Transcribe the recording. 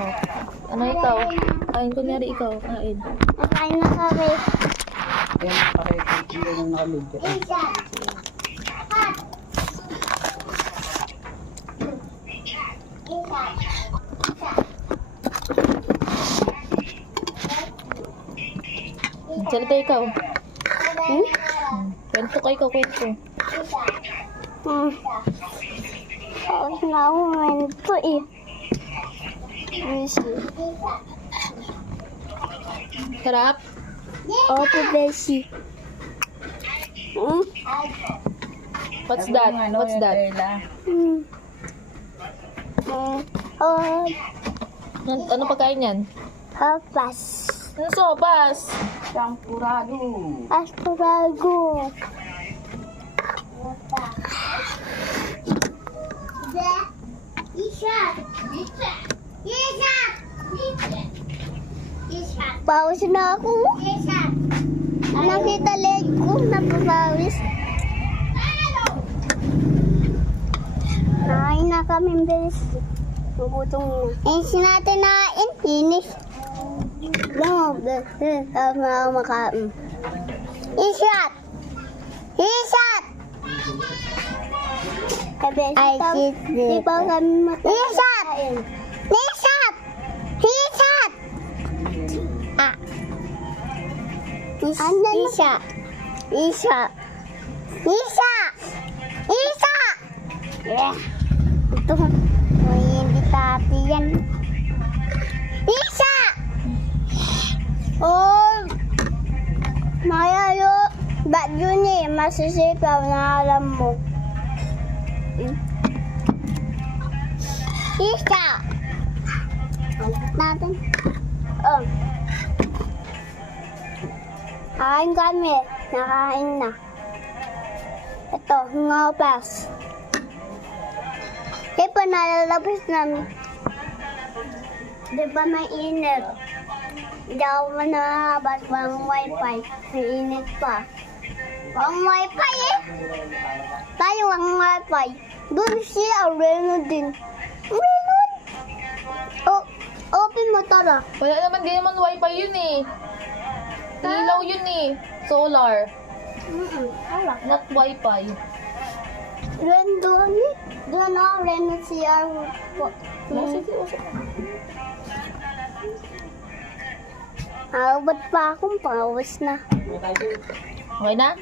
Oh. Ano ikaw? Kain kunyari ikaw. Kain. Nakain na kami. Yan, pakikita ng nakalog. Salita ikaw. Kwento ka ikaw, kwento. Tapos na ako manito eh. Beshi. Sarap? Opo, Beshi. What's that? What's that? Ano pagkain yan? Papas. Ano sopas? Champurado. Asparago. Pawis na ako. Nakita leg ko, napapawis. Nakain na kami, besh. Gutom na. Natin nain, inis. Tama makain. Isat! Isat! Ay, di pa kami makain. Isat! Isat! Isat! Ah. Isa. Isa. Isa. Isa. Yeah. Ito. May imbitati yan. Isa. Oh. Mayayo. Ba't yun eh? Masisipaw na alam mo. Isa. Natin. Oh. Kain kami. Nakain na. Ito, ngopas. Di ba nalalabas namin? Di ba may init? Hindi ako manalabas pang wifi. May init pa. Pang wifi eh. Tayo ang wifi. Doon siya, Reno din. Reno? Oh, open mo tara. Wala naman, di naman wifi yun eh. Ilaw yun eh. Solar. Wala. Not wifi. Ren doon eh. Doon ako, Reno siya. Sige, usap na. Ba't pa akong pawis na? Okay na?